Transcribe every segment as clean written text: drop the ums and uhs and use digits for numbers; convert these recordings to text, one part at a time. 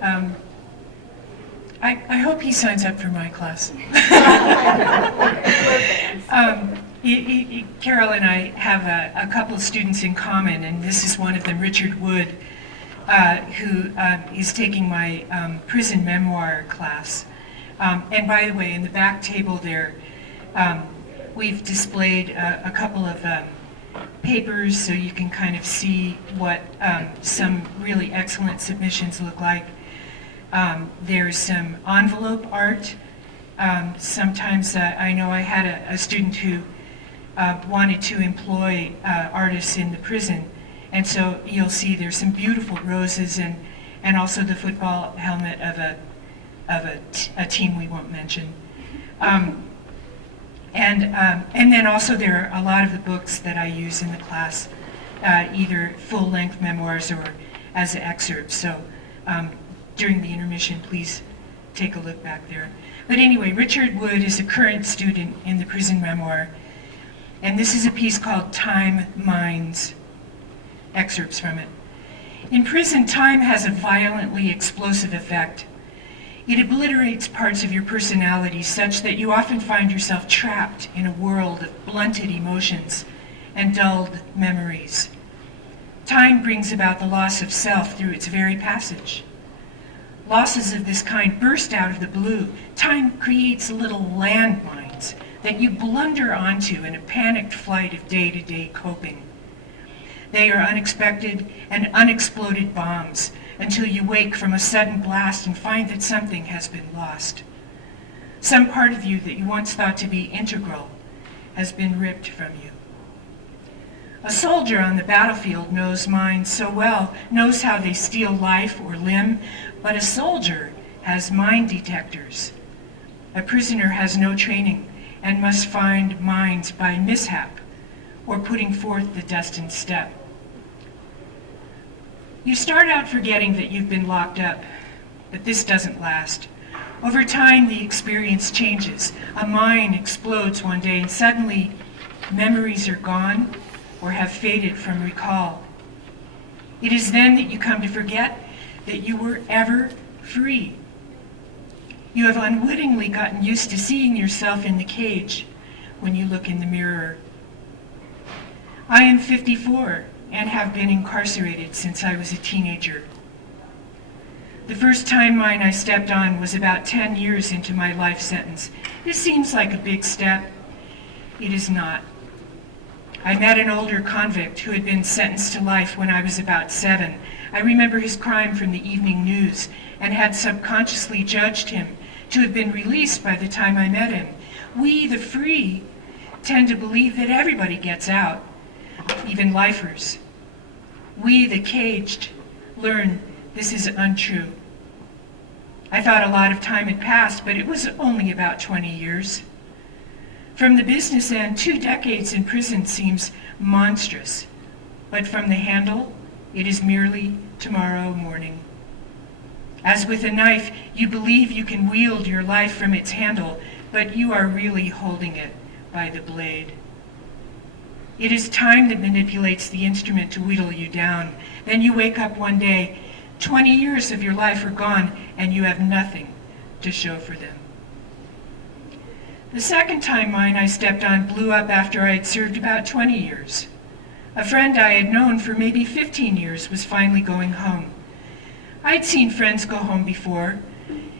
Um, I hope he signs up for my class. Carol and I have a couple of students in common, and this is one of them, Richard Wood, who is taking my prison memoir class. And by the way, in the back table there, we've displayed a couple of papers so you can kind of see what some really excellent submissions look like. There's some envelope art. Sometimes I know I had a student who wanted to employ artists in the prison, and so you'll see there's some beautiful roses and also the football helmet of a team we won't mention. And then also there are a lot of the books that I use in the class, either full-length memoirs or as excerpts. So during the intermission, please take a look back there. But anyway, Richard Wood is a current student in the prison memoir, and this is a piece called Time Minds, excerpts from it. In prison, time has a violently explosive effect. It obliterates parts of your personality such that you often find yourself trapped in a world of blunted emotions and dulled memories. Time brings about the loss of self through its very passage. Losses of this kind burst out of the blue. Time creates little landmines that you blunder onto in a panicked flight of day-to-day coping. They are unexpected and unexploded bombs until you wake from a sudden blast and find that something has been lost. Some part of you that you once thought to be integral has been ripped from you. A soldier on the battlefield knows mines so well, knows how they steal life or limb, but a soldier has mine detectors. A prisoner has no training and must find mines by mishap or putting forth the destined step. You start out forgetting that you've been locked up, but this doesn't last. Over time, the experience changes. A mine explodes one day, and suddenly memories are gone or have faded from recall. It is then that you come to forget that you were ever free. You have unwittingly gotten used to seeing yourself in the cage when you look in the mirror. I am 54 and have been incarcerated since I was a teenager. The first time mine I stepped on was about 10 years into my life sentence. This seems like a big step. It is not. I met an older convict who had been sentenced to life when I was about 7. I remember his crime from the evening news and had subconsciously judged him to have been released by the time I met him. We, the free, tend to believe that everybody gets out, even lifers. We, the caged, learn this is untrue. I thought a lot of time had passed, but it was only about 20 years. From the business end, 2 decades in prison seems monstrous, but from the handle, it is merely tomorrow morning. As with a knife, you believe you can wield your life from its handle, but you are really holding it by the blade. It is time that manipulates the instrument to whittle you down. Then you wake up one day, 20 years of your life are gone, and you have nothing to show for them. The second time mine I stepped on blew up after I had served about 20 years. A friend I had known for maybe 15 years was finally going home. I'd seen friends go home before,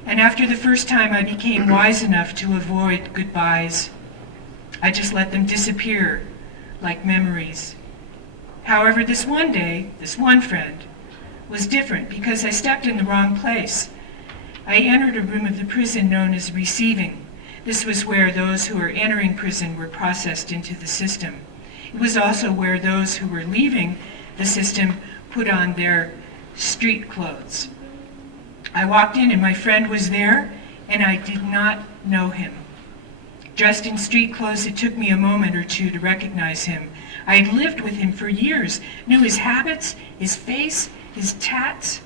and after the first time I became wise enough to avoid goodbyes. I just let them disappear like memories. However, this one day, this one friend, was different because I stepped in the wrong place. I entered a room of the prison known as receiving. This was where those who were entering prison were processed into the system. It was also where those who were leaving the system put on their street clothes. I walked in and my friend was there, and I did not know him. Dressed in street clothes, it took me a moment or two to recognize him. I had lived with him for years, knew his habits, his face, his tats,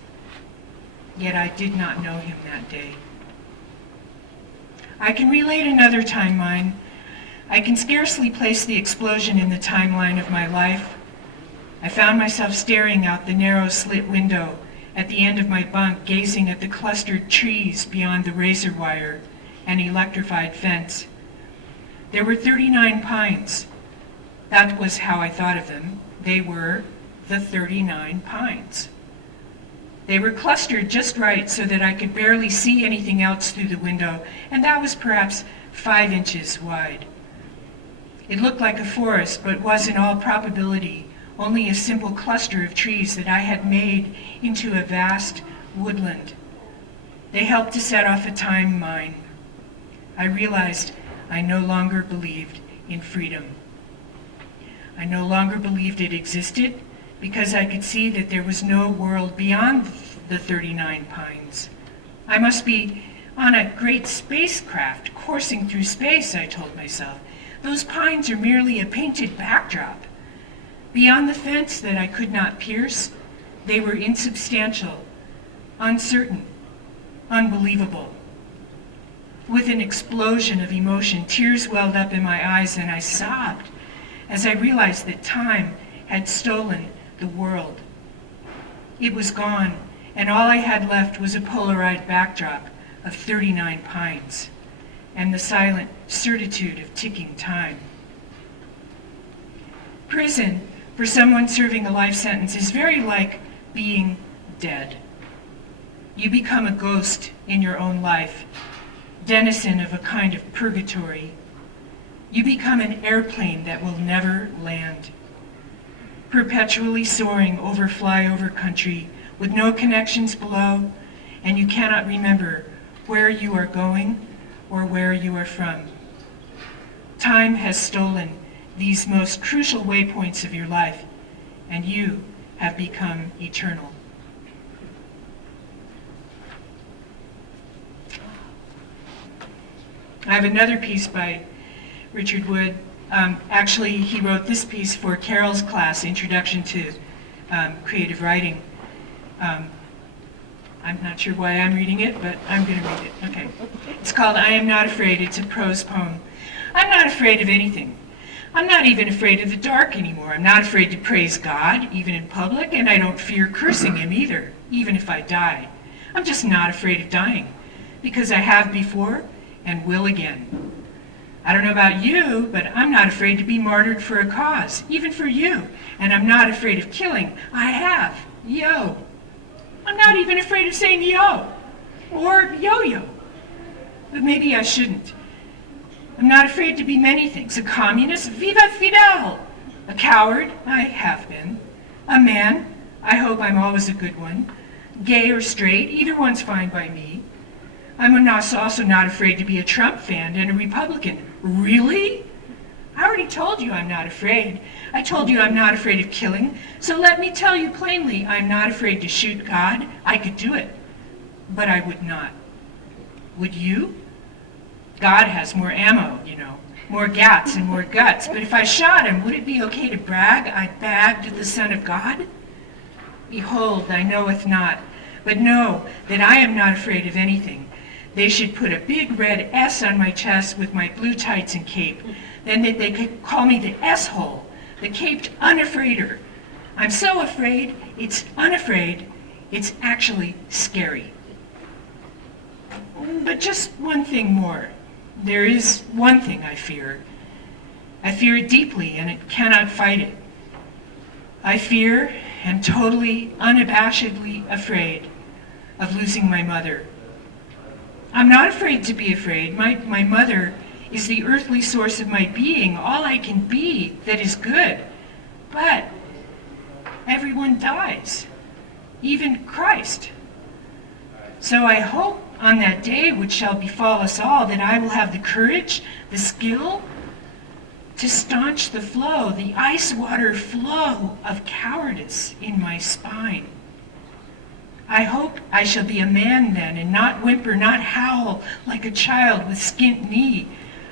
yet I did not know him that day. I can relate another time mine. I can scarcely place the explosion in the timeline of my life. I found myself staring out the narrow slit window at the end of my bunk, gazing at the clustered trees beyond the razor wire and electrified fence. There were 39 pines. That was how I thought of them. They were the 39 pines. They were clustered just right so that I could barely see anything else through the window, and that was perhaps 5 inches wide. It looked like a forest, but was in all probability only a simple cluster of trees that I had made into a vast woodland. They helped to set off a time mine. I realized I no longer believed in freedom. I no longer believed it existed because I could see that there was no world beyond the 39 pines. I must be on a great spacecraft coursing through space, I told myself. Those pines are merely a painted backdrop. Beyond the fence that I could not pierce, they were insubstantial, uncertain, unbelievable. With an explosion of emotion, tears welled up in my eyes and I sobbed as I realized that time had stolen the world. It was gone, and all I had left was a Polaroid backdrop of 39 pines and the silent certitude of ticking time. Prison, for someone serving a life sentence, is very like being dead. You become a ghost in your own life, denizen of a kind of purgatory. You become an airplane that will never land, perpetually soaring over flyover country with no connections below, and you cannot remember where you are going or where you are from. Time has stolen these most crucial waypoints of your life, and you have become eternal. I have another piece by Richard Wood. Actually, he wrote this piece for Carol's class, Introduction to Creative Writing. I'm not sure why I'm reading it, but I'm going to read it. Okay. It's called I Am Not Afraid. It's a prose poem. I'm not afraid of anything. I'm not even afraid of the dark anymore. I'm not afraid to praise God, even in public, and I don't fear cursing him either, even if I die. I'm just not afraid of dying, because I have before and will again. I don't know about you, but I'm not afraid to be martyred for a cause, even for you. And I'm not afraid of killing. I have. Yo. I'm not even afraid of saying yo or yo-yo. But maybe I shouldn't. I'm not afraid to be many things. A communist, viva Fidel. A coward, I have been. A man, I hope I'm always a good one. Gay or straight, either one's fine by me. I'm also not afraid to be a Trump fan and a Republican. Really? I already told you I'm not afraid. I told you I'm not afraid of killing. So let me tell you plainly, I'm not afraid to shoot God. I could do it, but I would not. Would you? God has more ammo, you know, more gats and more guts. But if I shot him, would it be okay to brag I bagged the Son of God? Behold, I knoweth not, but know that I am not afraid of anything. They should put a big red S on my chest with my blue tights and cape. Then they could call me the S-hole, the caped unafraider. I'm so afraid, it's unafraid, it's actually scary. But just one thing more. There is one thing I fear. I fear it deeply and it cannot fight it. I fear, am totally, unabashedly afraid of losing my mother. I'm not afraid to be afraid. My mother is the earthly source of my being, all I can be that is good. But everyone dies, even Christ. So I hope on that day which shall befall us all that I will have the courage, the skill to staunch the flow, the ice water flow of cowardice in my spine. I hope I shall be a man then, and not whimper, not howl like a child with skint knee,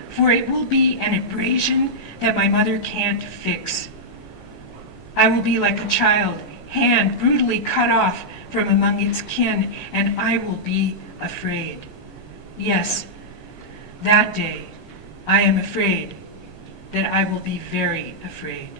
for it will be an abrasion that my mother can't fix. I will be like a child, hand brutally cut off from among its kin, and I will be afraid. Yes, that day I am afraid that I will be very afraid.